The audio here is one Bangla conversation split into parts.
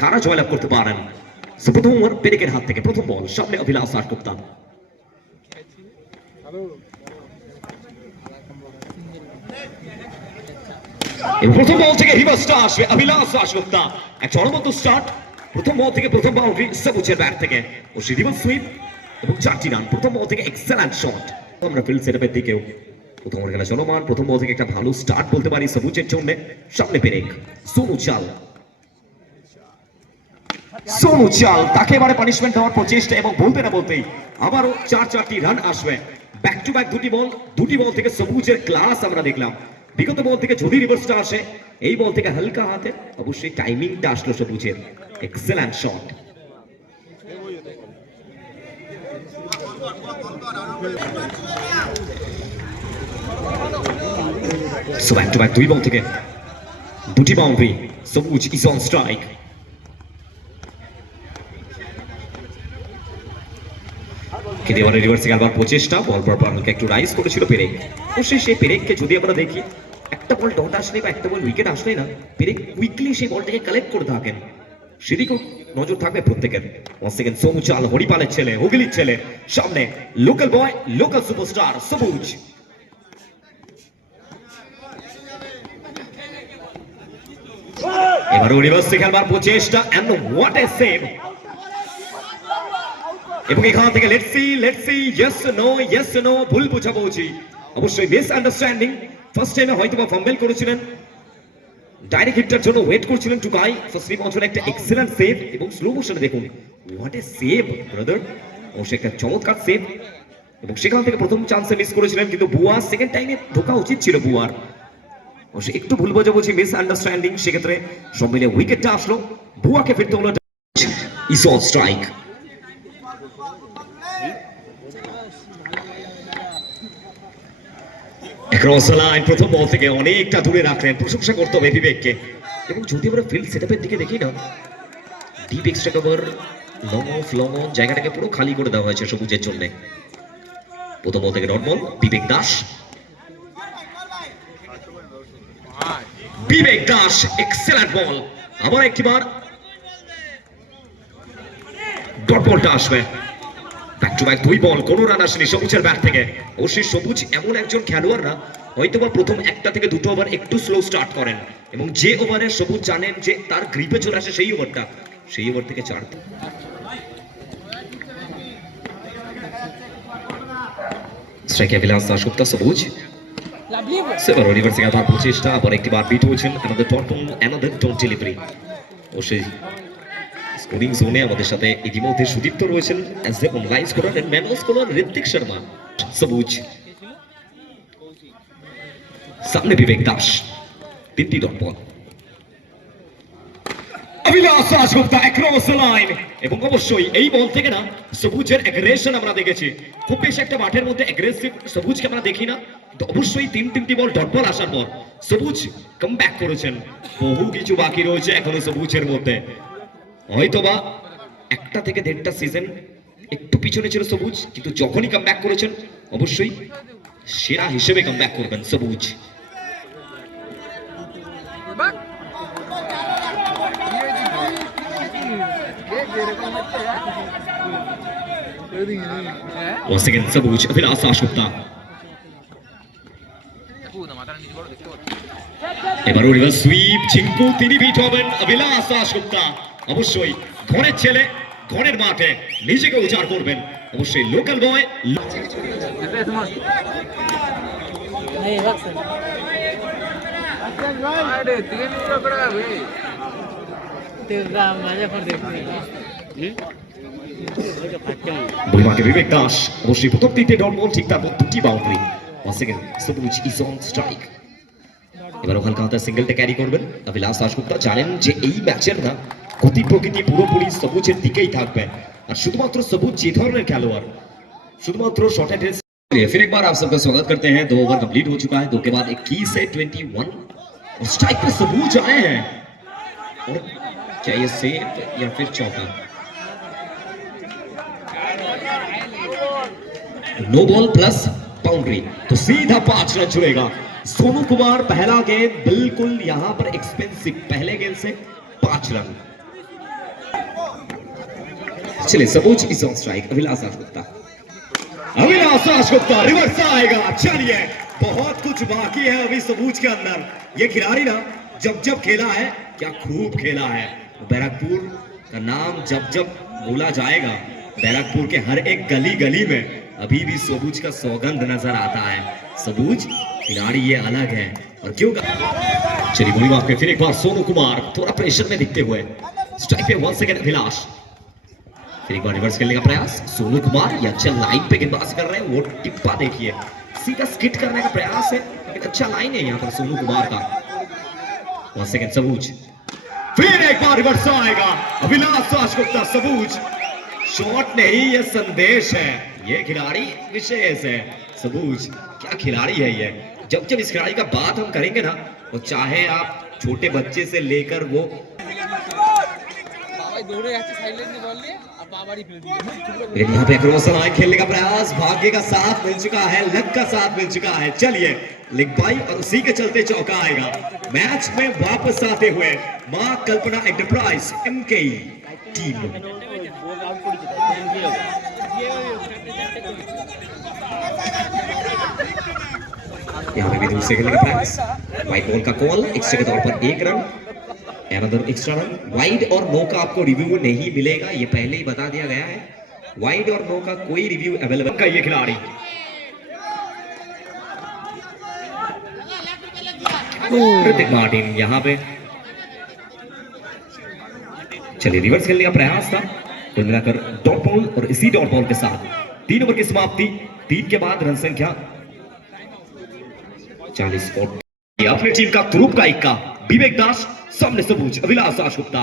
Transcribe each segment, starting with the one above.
খারা জয়লাভ করতে পারেন। প্রথম ওভার পেরেকের হাত থেকে প্রথম বল, সামনে অভিলাষ দাশগুপ্তা। প্রথম বল থেকে রিভার্সটা আসবে অভিলাষ দাশগুপ্তা, এক চরমন্ত স্টার্ট। প্রথম বল থেকে প্রথম বাউন্ডারি সবুজের ব্যাট থেকে, ও রিভার্স সুইপ এবং 4টি রান। প্রথম বল থেকে এক্সেলেন্ট শট। আমরা ফিল্ড সেটআপের দিকেও প্রথম ওভার খেলা চলমান। প্রথম বল থেকে একটা ভালো স্টার্ট বলতে পারি সবুজের জন্য। সামনে পেরেক, সোনু চাল। সোনু চাল তাকে এবারে পানিশমেন্ট দেওয়ার প্রচেষ্টা, এবং বলতে না বলতেই আবারও 4টি রান আসবে। ব্যাক টু ব্যাক দুটি বল থেকে সবুজের ক্লাস আমরা দেখলাম। বিগত বল থেকে যদি রিভার্সটা আসে, এই বল থেকে হালকা হাতে অবশ্যই টাইমিংটা আসলো সবুজের। Excellent shot. So back to back 2 বল থেকে 2টি বাউন্ডারি। সবুজ ইজ অন স্ট্রাইক। কিন্তু এবারে রিভার্সে খেলবার প্রচেষ্টা, বল পর হালকা একটু রাইজ করেছিল পেরেক। অবশ্যই সেই পেরেককে যদি আমরা দেখি, একটা বল ডট আসলে বা একটা বল উইকেট আসলে না, পেরেক কুইকলি সেই বলটাকে কালেক্ট করে থাকেন। সেদিকেও নজর থাকবে প্রত্যেকের। ওয়ান্স সেকেন্ড সোনু চাল, হরিপালের ছেলে, হুগলির ছেলে। সামনে লোকাল বয়, লোকাল সুপারস্টার সবুজ। এবারও রিভার্সে খেলবার প্রচেষ্টা, এন্ড হোয়াট এ সেভ। এবং এখান থেকে লেটস সি ইয়েস নো ভুল বোঝাবুঝি, অবশ্যই মিস আন্ডারস্ট্যান্ডিং। ফার্স্ট টাইমে হয়তো বা ফাম্বেল করেছিলেন, ডাইরেক্ট হিটটার জন্য ওয়েট করছিলেন টুকাই। ফার্স্ট বছর একটা এক্সেলেন্ট সেভ, এবং স্লো মোশনে দেখুন হোয়াট এ সেভ ব্রাদার, অবশ্যই একটা চমৎকার সেভ। এবং সেখান থেকে প্রথম চান্সে মিস করেছিলেন, কিন্তু বুয়া সেকেন্ড টাইমে ঢোকা উচিত ছিল বুয়ার। অবশ্যই একটু ভুল বোঝাবুঝি, মিস আন্ডারস্ট্যান্ডিং, সেক্ষেত্রে সব মিলে উইকেটটা আসলো। বুয়াকে ফিরতে হলো। Is on strike. Cross line প্রথম বল থেকে অনেকটা দূরে রাখলেন, প্রশংসা করতে হবে বিবেককে। এবং যদি আমরা ফিল্ড সেটআপের দিকে দেখি না, deep extra cover, long on জায়গাটাকে পুরো খালি করে দেওয়া হয়েছে সবুজের জন্য। প্রথম বল থেকে ডট বল, বিবেক দাস এক্সেলেন্ট বল। আবার একটিবার ডট বলটা আসবে। ব্যাক টু ব্যাক 2 বল, কোনো রান আসেনি সবুজের ব্যাট থেকে। অবশ্যই সবুজ এমন একজন খেলোয়াড় না, হয়তোবা প্রথম 1টা থেকে 2টো ওভার একটু স্লো স্টার্ট করেন, এবং যে ওভারে সবুজ জানেন যে তার গ্রিপে চলে আসে সেই ওভার থেকে 4। স্ট্রাইকে অভিলাষ দাশগুপ্তা সবুজ। সেবার রিভার্সে খেলবার প্রচেষ্টা, আবার একটিবার বিট হয়েছেন। Another dot delivery. অবশ্যই স্কোরিং জোনে আমাদের সাথে ইতিমধ্যে সুদীপ্ত রয়েছেন as a online scorer, and man of scorer Ritwik Sharma. সবুজ, সামনে বিবেক দাস, 3টি dot ball. Abhilash Dasgupta across line, এবং অবশ্যই এই বল থেকে না সবুজের অ্যাগ্রেশন আমরা দেখেছি। খুব বেশি একটা মাঠের মধ্যে অ্যাগ্রেসিভ সবুজকে আমরা দেখি না, তো অবশ্যই 3টি বল ডট বল আসার পর সবুজ কামব্যাক করেছেন। বহু কিছু বাকি রয়েছে এখনো সবুজের মধ্যে। হয়তোবা 1টা থেকে 1.5টা সিজন একটু পিছনে ছিল সবুজ, কিন্তু যখনই কামব্যাক করেছেন অবশ্যই সেরা হিসেবে কামব্যাক করবেন সবুজ। Once again সবুজ, অভিলাষ দাশগুপ্তা। এবারও রিভার্স সুইপ, চিঙ্কু, তিনি বিট হবেন অভিলাষ দাশগুপ্তা। অবশ্যই ঘরের ছেলে, ঘরের মাঠে নিজেকে উজাড় করবেন। অবশ্যই লোকাল বয়। বিবেক দাস, অবশ্যই প্রথম 3টে ডট বল, ঠিক তারপর 2টি বাউন্ডারি। Once again সবুজ ইজ অন স্ট্রাইক। এবার হালকা হাতে সিঙ্গেলটা ক্যারি করবেন অভিলাষ দাশগুপ্তা। জানেন যে এই ম্যাচের না গতি প্রকৃতি পুরোপুরি সবুজের দিকেই থাকবে, আর শুধুমাত্র সবুজ যে ধরনের খেলোয়াড়, শুধুমাত্র শর্ট এন্ড फिर एक बार आप सबका स्वागत करते हैं। 2 ओवर कंप्लीट हो चुका है, 2 के बाद 21 से 21, और स्ट्राइक पे सबूज आए हैं। और क्या ये सेफ या फिर चौका? नो बॉल प्लस बाउंड्री, तो सीधा 5 रन जुड़ेगा। सोनू कुमार पहला गेंद बिल्कुल यहां पर एक्सपेंसिव, पहले गेंद से 5 रन। चलिए Sabuj is on strike. Abhilash Dasgupta, Abhilash Dasgupta reverse आएगा। चलिए बहुत कुछ बाकी है अभी सबूज के अंदर। ये खिलाड़ी ना जब जब खेला है क्या खूब खेला है। बैरकपुर का नाम जब जब बोला जाएगा बैरकपुर के हर एक गली गली में अभी भी सबूज का सौगंध नजर आता है। सबूज खिलाड़ी ये अलग है और क्यों। चलिए बोली आपके फिर एक बार सोनू कुमार थोड़ा प्रेशर में दिखते हुए स्ट्राइक पे 1 सेकंड अभिलाष। फिर एक बार रिवर्स खेलने का प्रयास सोनू कुमार, या अच्छा लाइन पे गेंदबाजी कर रहे हैं। वो टिप्पा देखिए सीधा स्किट करने का प्रयास है लेकिन अच्छा लाइन है यहाँ पर सोनू कुमार का। 1 सेकंड सबूज, फिर एक बार रिवर्स आएगा। अभिलाष दासगुप्ता सबूज शॉट नहीं ये संदेश है। ये खिलाड़ी विशेष है। सबूज क्या खिलाड़ी है ये। जब जब इस खिलाड़ी का बात हम करेंगे ना वो चाहे आप छोटे बच्चे से लेकर वो लेकिन यहाँ पे क्रॉस लाइन खेलने का प्रयास, भाग्य का साथ मिल चुका है, लक का साथ मिल चुका है। चलिए लिग बाई और उसी के चलते चौका आएगा। मैच में वापस आते हुए मां कल्पना एंटरप्राइज एमके टीम। यहाँ पे भी दूसरे खेलने का प्रयास, वाइड बॉल का कॉल, एक्स्ट्रा के तौर पर 1 run, another extra run. Wide और नो का आपको रिव्यू नहीं मिलेगा, ये पहले ही बता दिया गया है। वाइड और नो का कोई रिव्यू अवेलेबल का ये खिलाड़ी। ऋतिक मार्टिन यहाँ पे। चलिए रिवर्स खेलने का प्रयास था तो मिलाकर डॉट बॉल और इसी डॉट बॉल के साथ 3 ओवर की समाप्ति। 3 के बाद रन संख्या 40 और अपनी टीम का तुरुप का इक्का। विवेक दास सामने सबूज, अभिलाष दासगुप्ता।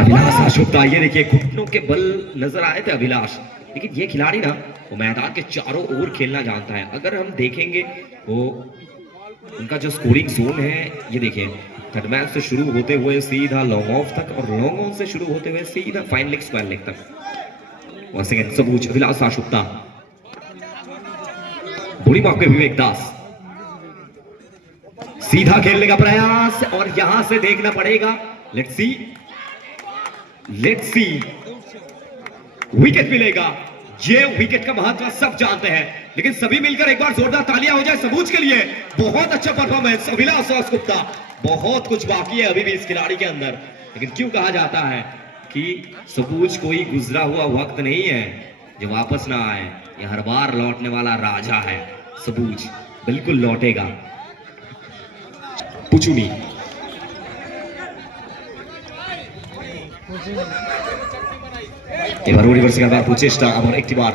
अभिलाष दासगुप्ता ये देखिए घुटनों के बल नजर आए थे अभिलाष, लेकिन ये खिलाड़ी ना वो मैदान के चारों ओर खेलना जानता है। अगर हम देखेंगे वो उनका जो स्कोरिंग जोन है ये देखिए थर्ड मैच से शुरू होते हुए सीधा लॉन्ग ऑफ तक और लॉन्ग ऑन से शुरू होते हुए सीधा फाइन लेग स्क्वायर लेग तक। वंस अगेन सबूज, अभिलाष दासगुप्ता, बड़ी माफ के विवेक दास, सीधा खेलने का प्रयास और यहां से देखना पड़ेगा। लेट्स सी विकेट मिलेगा। ये विकेट का महत्व सब जानते हैं, लेकिन सभी मिलकर एक बार जोरदार तालियां हो जाए सबूज के लिए। बहुत अच्छा परफॉर्मेंस अभिलाष दासगुप्ता। बहुत कुछ बाकी है अभी भी इस खिलाड़ी के अंदर, लेकिन क्यों कहा जाता है कि सबूज कोई गुजरा हुआ वक्त नहीं है जो वापस ना आए, ये हर बार लौटने वाला राजा है। सबूज बिल्कुल लौटेगा। पुचुनी, এবার রিভার্স খেলবার প্রচেষ্টা, আবার একটিবার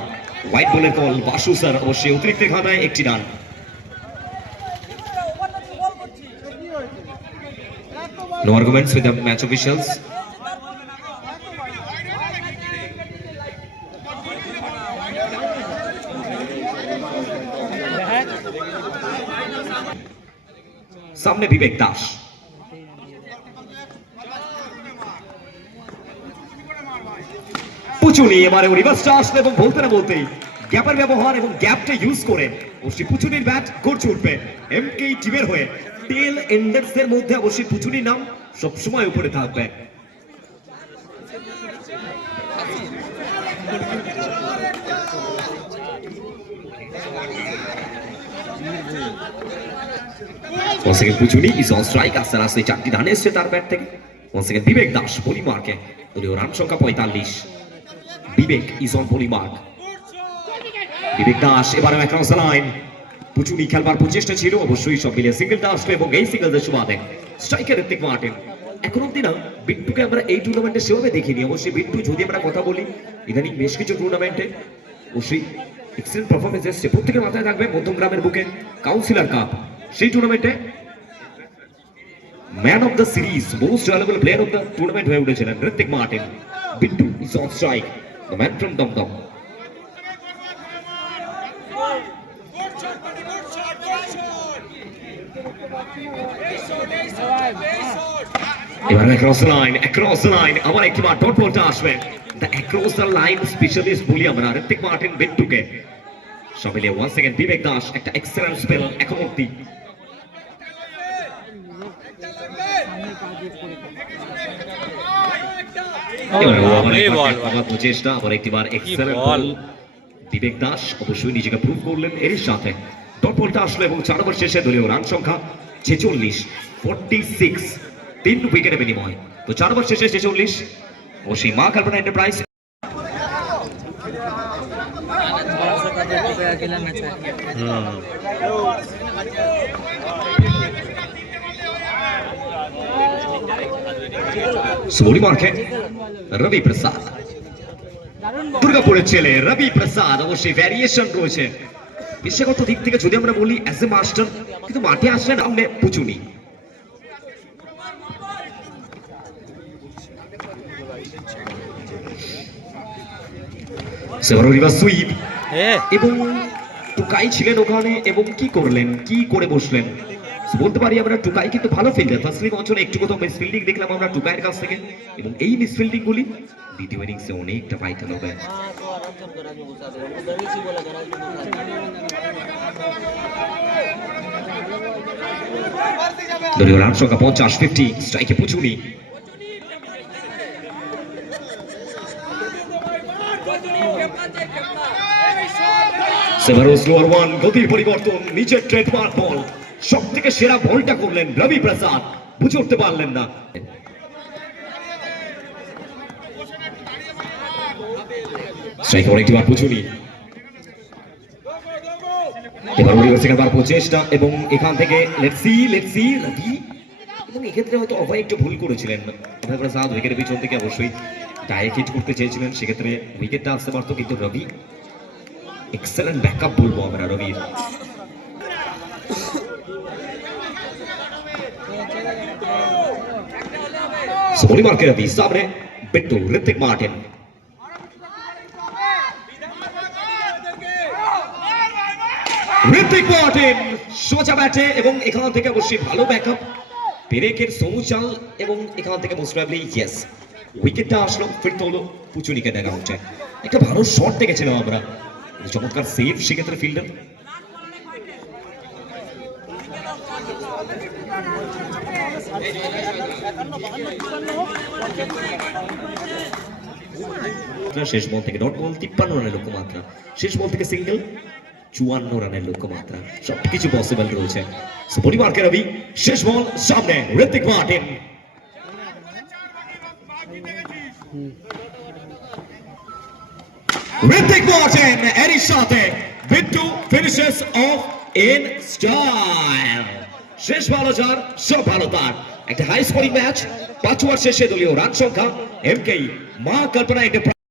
হোয়াইট বলের কল। বাসু স্যার অবশ্যই অতিরিক্ত ঘাটায় 1টি run. No arguments with the match officials. सामने विवेक दास, পুচুনি এবারে রিভার্সটা আসলে এবং বলতে না বলতেই গ্যাপের ব্যবহার এবং গ্যাপটা ইউজ করে অবশ্যই পুচুনির ব্যাট গড়ে উঠবে এমকে টিমের হয়ে। টেল এন্ডার্সের মধ্যে অবশ্যই পুচুনির নাম সবসময় উপরে থাকবে। Once again পুচুনি is on strike। আস্তে আস্তে 4টি রান এসছে তার ব্যাট থেকে। Once again বিবেক দাস বলি মার্কে, দলীয় রান সংখ্যা 45। বিবেক is on bowling mark। বিবেক দাস এবারে অ্যাক্রস দ্য লাইন। পুচুনি খেলবার প্রচেষ্টা ছিল, অবশ্যই সব মিলিয়ে সিঙ্গেলটা আসলো এবং এই সিঙ্গেলের সুবাদে স্ট্রাইকার ঋতিক মার্টিন। এখন অব্দি না বিট্টুকে আমরা এই টুর্নামেন্টে সেভাবে দেখিনি। অবশ্যই বিট্টু যদি আমরা কথা বলি ইদানিং বেশ কিছু টুর্নামেন্টে অবশ্যই এক্সেলেন্ট পারফরমেন্স এসছে। প্রত্যেকের মাথায় থাকবে মধ্যমগ্রামের বুকে কাউন্সিলর কাপ, সেই টুর্নামেন্টে man of the series most valuable player of the tournament হয়ে উঠেছিলেন Ritik Martin. Bittu is on strike, the man from Dumdum. এবার অ্যাক্রস দ্য লাইন আবার একটিবার ডট বলটা আসবে। The across the line specialist বলি আমরা ঋতিক মার্টিন বিট্টুকে। সব মিলিয়ে ওয়ান্স সেকেন্ড বিবেক দাস একটা এক্সেলেন্ট স্পেল এখন অব্দি। প্রচেষ্টা আবার একটিবার এক্সেলেন্ট বল বিবেক দাস অবশ্যই নিজেকে প্রুভ করলেন এর সাথে ডট বলটা আসলো এবং 4 ওভার শেষে দলীয় রান সংখ্যা 46 3 উইকেটের বিনিময়। তো 4 ওভার শেষে 46 অবশ্যই মা কল্পনা এন্টারপ্রাইজ সোলি মার্কে রবি প্রসাদ দুর্গাপুরের ছেলে রবি প্রসাদ অবশ্যই ভ্যারিয়েশন রয়েছে পেশাগত দিক থেকে যদি আমরা বলি অ্যাজ এ মাস্টার কিন্তু মাঠে আসলে নামে পুচুনি সুইপ এবং টুকাই ছিলেন ওখানে এবং কি করলেন কি করে বসলেন বলতে পারি আমরা টুকাই কিন্তু ভালো ফিল্ডার ফার্স্ট অঞ্চলে একটু কোথাও মিসফিল্ডিং দেখলাম আমরা টুকাইয়ের কাছ থেকে এবং এই মিসফিল্ডিং গুলি দ্বিতীয় ইনিংসে অনেকটা পাইতে হবে দলীয় রান সংখ্যা 50 স্ট্রাইকে পুচুনি সেভারোস লোয়ার ওয়ান গতির পরিবর্তন নিচের ট্রেডমার্ক বল সব থেকে সেরা বলটা করলেন রবি প্রসাদ বুঝে উঠতে পারলেন না স্ট্রাইক অনেকবার পুচুনি এবার ওরিভার্সের বার প্রচেষ্টা এবং এখান থেকে লেটস সি রবি এবং এক্ষেত্রে হয়তো অভয় একটু ভুল করেছিলেন অভয় প্রসাদ উইকেটের পিছন থেকে অবশ্যই ডাইরেক্ট হিট করতে চেয়েছিলেন সেক্ষেত্রে উইকেটটা আসতে পারতো কিন্তু রবি এক্সেলেন্ট ব্যাকআপ বলবো আমরা রবির सोली मार के रवि सामने बिट्टू ऋतिक मार्टिन সোজা ব্যাটে এবং এখান থেকে অবশ্যই ভালো ব্যাকআপ পেরেকের সৌচাল এবং এখান থেকে মোস্ট প্রবাবলি ইয়েস উইকেটটা আসলো ফিরতে হলো পুচুনিকে দেখা হচ্ছে একটা ভালো শট দেখেছিলাম আমরা চমৎকার সেভ সেক্ষেত্রে ফিল্ডার শেষ বল থেকে ডট বল 53 রানের লক্ষ্যমাত্রা শেষ বল থেকে সিঙ্গেল 54 রানের লক্ষ্যমাত্রা সবকিছু পসিবল রয়েছে সোলি মার্কে রবি শেষ বল সামনে ঋতিক মার্টিন এর সাথে Bittu finishes of in style শেষ ভালো যার সব ভালো তার একটা হাই স্কোরিং ম্যাচ 5 ওভার শেষে দলীয় রান সংখ্যা এমকেই মা কল্পনা